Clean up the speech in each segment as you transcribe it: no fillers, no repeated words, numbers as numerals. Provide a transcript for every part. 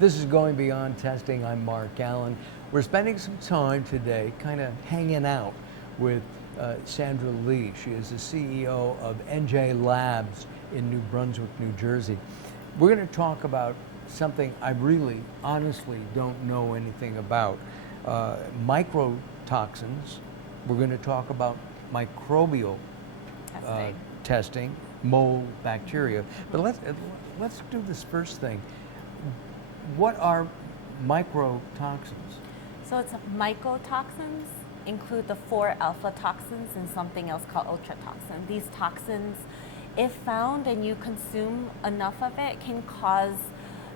This is Going Beyond Testing. I'm Mark Allen. We're spending some time today kind of hanging out with Sandra Lee. She is the CEO of NJ Labs in New Brunswick, New Jersey. We're going to talk about something I really, honestly don't know anything about. Microtoxins. We're going to talk about microbial testing, mold, bacteria. But let's do this first thing. What are microtoxins? So it's mycotoxins include the 4 alpha toxins and something else called ultratoxin. These toxins, if found and you consume enough of it, can cause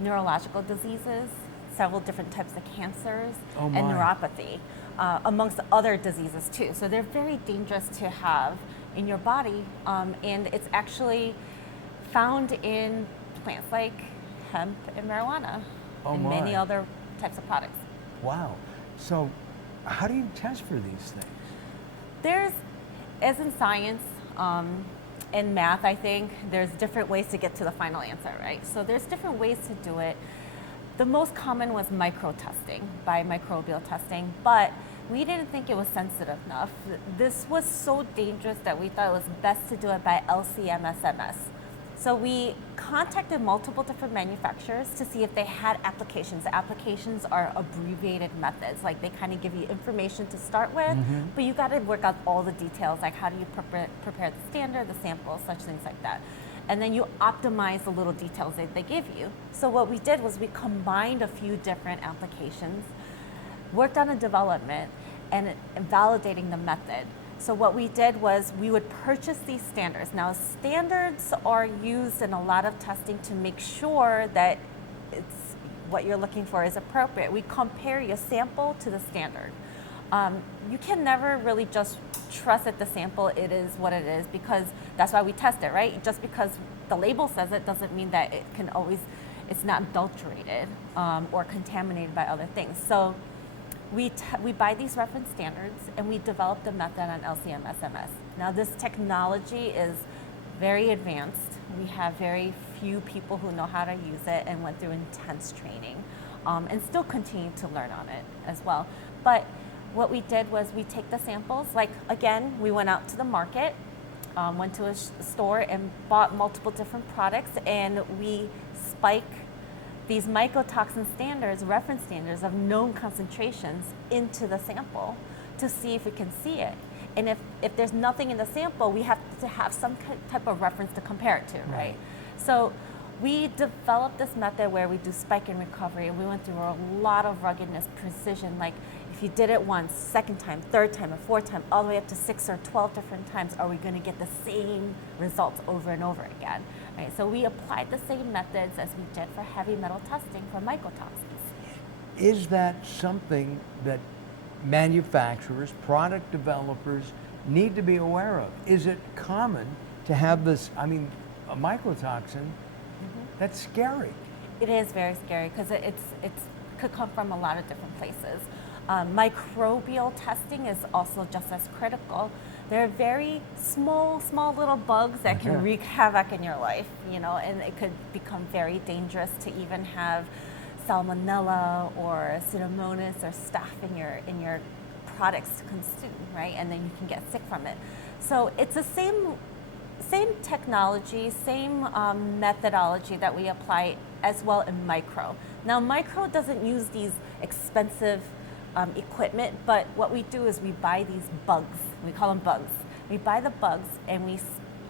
neurological diseases, several different types of cancers, and neuropathy, amongst other diseases too. So they're very dangerous to have in your body, and it's actually found in plants like hemp and marijuana and many other types of products. Wow. So how do you test for these things? There's, as in science and math, I think, there's different ways to get to the final answer, right? So there's different ways to do it. The most common was micro-testing, by microbial testing, but we didn't think it was sensitive enough. This was so dangerous that we thought it was best to do it by LC-MS. So we contacted multiple different manufacturers to see if they had applications. The applications are abbreviated methods, like they kind of give you information to start with, but you got to work out all the details, like how do you prepare the standard, the sample, such things like that. And then you optimize the little details that they give you. So what we did was we combined a few different applications, worked on a development, and validating the method. So what we did was we would purchase these standards. Now, standards are used in a lot of testing to make sure that it's what you're looking for is appropriate. We compare your sample to the standard. You can never really just trust that the sample it is what it is, because that's why we test it, right? Just because the label says it doesn't mean that it can always, it's not adulterated or contaminated by other things. So we buy these reference standards and we develop the method on LC-MS. Now this technology is very advanced. We have very few people who know how to use it and went through intense training and still continue to learn on it as well. But what we did was we take the samples, like again, we went out to the market, went to a store and bought multiple different products, and we spike these mycotoxin standards, reference standards of known concentrations into the sample to see if we can see it. And if there's nothing in the sample, we have to have some type of reference to compare it to, right? So we developed this method where we do spike and recovery, and we went through a lot of ruggedness, precision, like if you did it once, second time, third time, or fourth time, all the way up to 6 or 12 different times, are we going to get the same results over and over again? Right? So we applied the same methods as we did for heavy metal testing for mycotoxins. Is that something that manufacturers, product developers need to be aware of? Is it common to have this, I mean, a mycotoxin, that's scary. It is very scary because it could come from a lot of different places. Microbial testing is also just as critical. They're very small little bugs that can wreak havoc in your life, you know, and it could become very dangerous to even have salmonella or pseudomonas or staph in your products to consume, right? And then you can get sick from it. So it's the same technology, same methodology that we apply as well in micro. Now, micro doesn't use these expensive equipment, but what we do is we buy these bugs. We call them bugs. We buy the bugs and we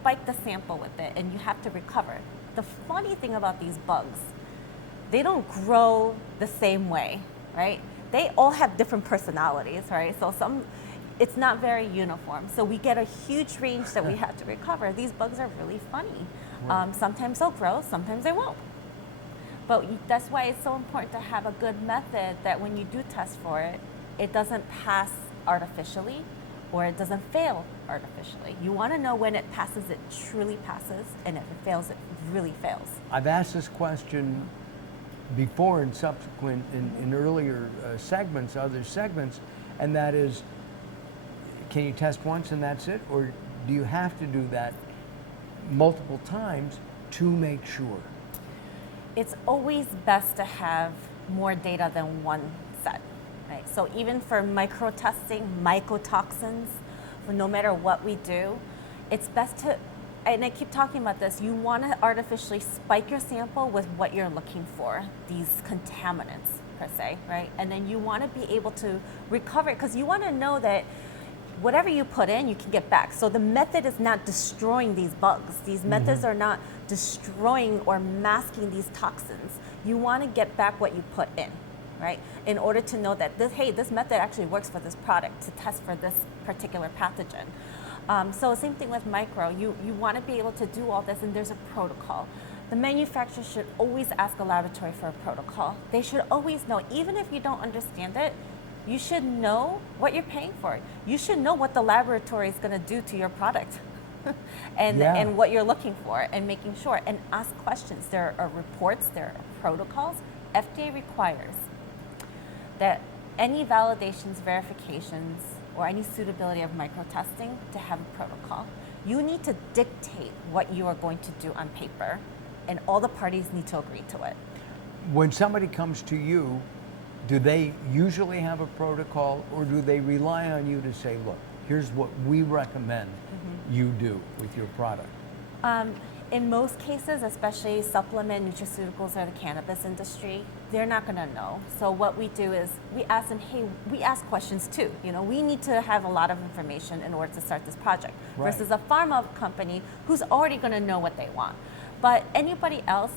spike the sample with it, and you have to recover. The funny thing about these bugs, they don't grow the same way, right? They all have different personalities, right? So it's not very uniform. So we get a huge range that we have to recover. These bugs are really funny. Sometimes they'll grow, sometimes they won't. But that's why it's so important to have a good method that when you do test for it, it doesn't pass artificially or it doesn't fail artificially. You want to know when it passes, it truly passes, and if it fails, it really fails. I've asked this question before in subsequent, in earlier segments, other segments, and that is, can you test once and that's it? Or do you have to do that multiple times to make sure? It's always best to have more data than one set, right? So even for micro testing, mycotoxins, no matter what we do, it's best to, and I keep talking about this, you want to artificially spike your sample with what you're looking for, these contaminants per se, right? And then you want to be able to recover it, because you want to know that whatever you put in, you can get back. So the method is not destroying these bugs. These methods are not destroying or masking these toxins. You want to get back what you put in, right? In order to know that this, hey, this method actually works for this product to test for this particular pathogen. So same thing with micro. You want to be able to do all this, and there's a protocol. The manufacturer should always ask a laboratory for a protocol. They should always know, even if you don't understand it, you should know what you're paying for. You should know what the laboratory is going to do to your product and what you're looking for, and making sure, and ask questions. There are reports, there are protocols. FDA requires that any validations, verifications, or any suitability of microtesting to have a protocol. You need to dictate what you are going to do on paper, and all the parties need to agree to it. When somebody comes to you, do they usually have a protocol, or do they rely on you to say, look, here's what we recommend you do with your product? In most cases, especially supplement nutraceuticals or the cannabis industry, they're not going to know. So what we do is we ask them, hey, we ask questions too. You know, we need to have a lot of information in order to start this project, versus a pharma company who's already going to know what they want. But anybody else,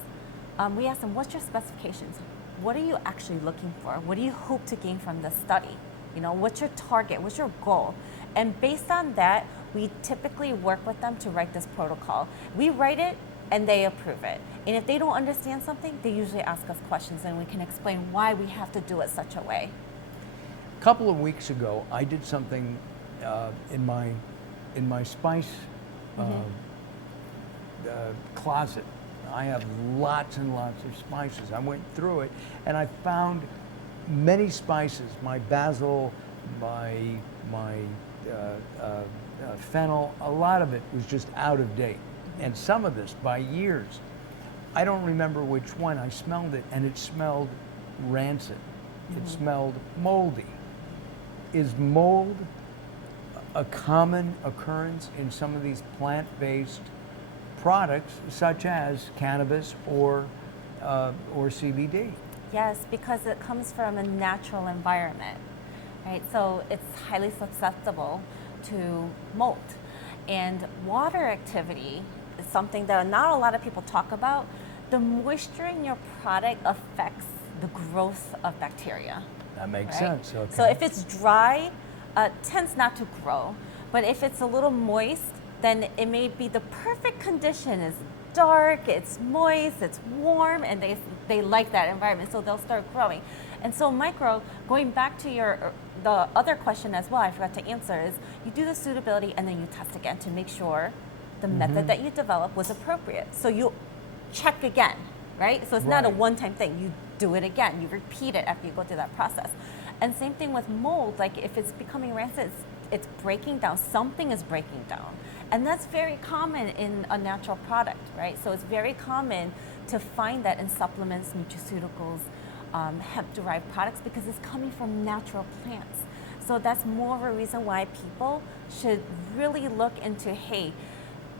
we ask them, what's your specifications? What are you actually looking for? What do you hope to gain from this study? You know, what's your target? What's your goal? And based on that, we typically work with them to write this protocol. We write it and they approve it. And if they don't understand something, they usually ask us questions, and we can explain why we have to do it such a way. A couple of weeks ago, I did something in my spice closet. I have lots and lots of spices. I went through it, and I found many spices. My basil, my fennel, a lot of it was just out of date. And some of this by years. I don't remember which one. I smelled it, and it smelled rancid. It smelled moldy. Is mold a common occurrence in some of these plant-based products, such as cannabis or CBD? Yes, because it comes from a natural environment, right? So it's highly susceptible to mold. And water activity is something that not a lot of people talk about. The moisture in your product affects the growth of bacteria. That makes sense. Okay. So if it's dry, it tends not to grow. But if it's a little moist, then it may be the perfect condition. It's dark, it's moist, it's warm, and they like that environment, so they'll start growing. And so micro, going back to the other question as well, I forgot to answer, is you do the suitability and then you test again to make sure the method that you developed was appropriate. So you check again, right? So it's not a one-time thing. You do it again. You repeat it after you go through that process. And same thing with mold. Like if it's becoming rancid, it's breaking down. Something is breaking down. And that's very common in a natural product, right? So it's very common to find that in supplements, nutraceuticals, hemp-derived products, because it's coming from natural plants. So that's more of a reason why people should really look into, hey,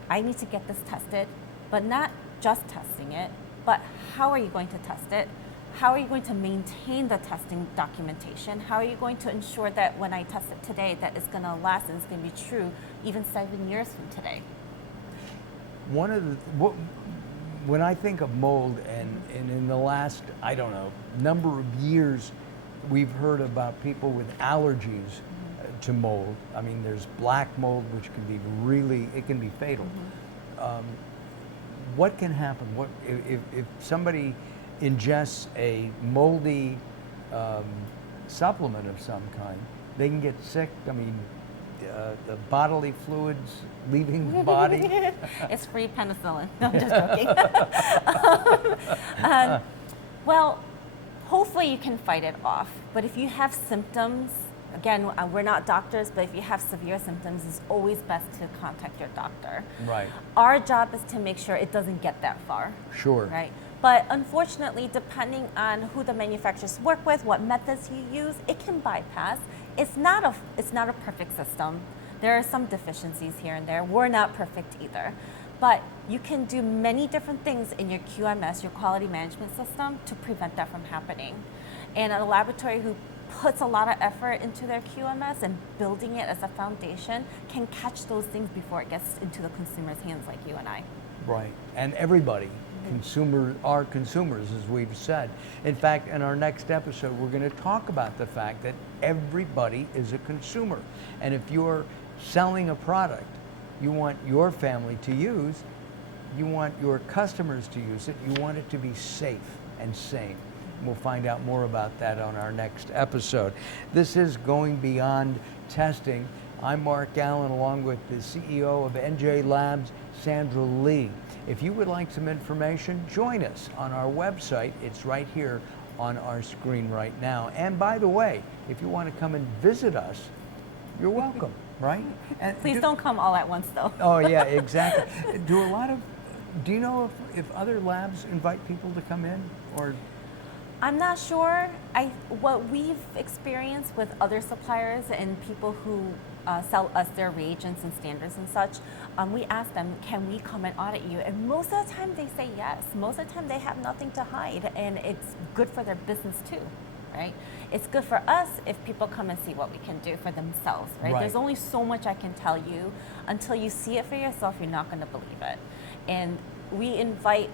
I need to get this tested, but not just testing it, but how are you going to test it? How are you going to maintain the testing documentation? How are you going to ensure that when I test it today, that it's going to last and it's going to be true even 7 years from today? When I think of mold, and in the last, I don't know, number of years, we've heard about people with allergies to mold. I mean, there's black mold, which can be it can be fatal. What can happen? What if somebody ingests a moldy supplement of some kind? They can get sick. I mean, the bodily fluids leaving the body. It's free penicillin. No, I'm just joking. Well, hopefully you can fight it off. But if you have symptoms, again, we're not doctors, but if you have severe symptoms, it's always best to contact your doctor. Right. Our job is to make sure it doesn't get that far. Sure. Right. But unfortunately, depending on who the manufacturers work with, what methods you use, it can bypass. It's not a perfect system. There are some deficiencies here and there. We're not perfect either. But you can do many different things in your QMS, your quality management system, to prevent that from happening. And a laboratory who puts a lot of effort into their QMS and building it as a foundation can catch those things before it gets into the consumer's hands like you and I. Right, and everybody, are consumers, as we've said. In fact, in our next episode, we're going to talk about the fact that everybody is a consumer. And if you're selling a product you want your family to use, you want your customers to use it, you want it to be safe and sane. We'll find out more about that on our next episode. This is Going Beyond Testing. I'm Mark Allen, along with the CEO of NJ Labs, Sandra Lee. If you would like some information, join us on our website. It's right here on our screen right now. And by the way, if you want to come and visit us, you're welcome, right? And Please don't come all at once, though. Oh, yeah, exactly. Do you know if other labs invite people to come in, or? I'm not sure. What we've experienced with other suppliers and people who sell us their reagents and standards and such, we ask them, can we come and audit you? And most of the time they say yes. Most of the time they have nothing to hide, and it's good for their business too, right? It's good for us if people come and see what we can do for themselves, right? There's only so much I can tell you. Until you see it for yourself, you're not going to believe it. And we invite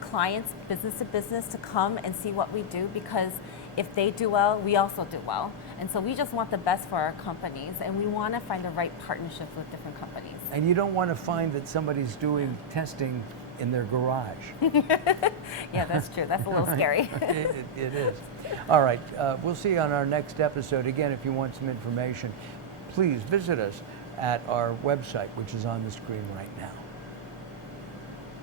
clients, business to business, to come and see what we do, because if they do well, we also do well. And so we just want the best for our companies, and we want to find the right partnerships with different companies. And you don't want to find that somebody's doing testing in their garage. Yeah, that's true. That's a little scary. It is. All right, we'll see you on our next episode. Again, if you want some information, please visit us at our website, which is on the screen right now.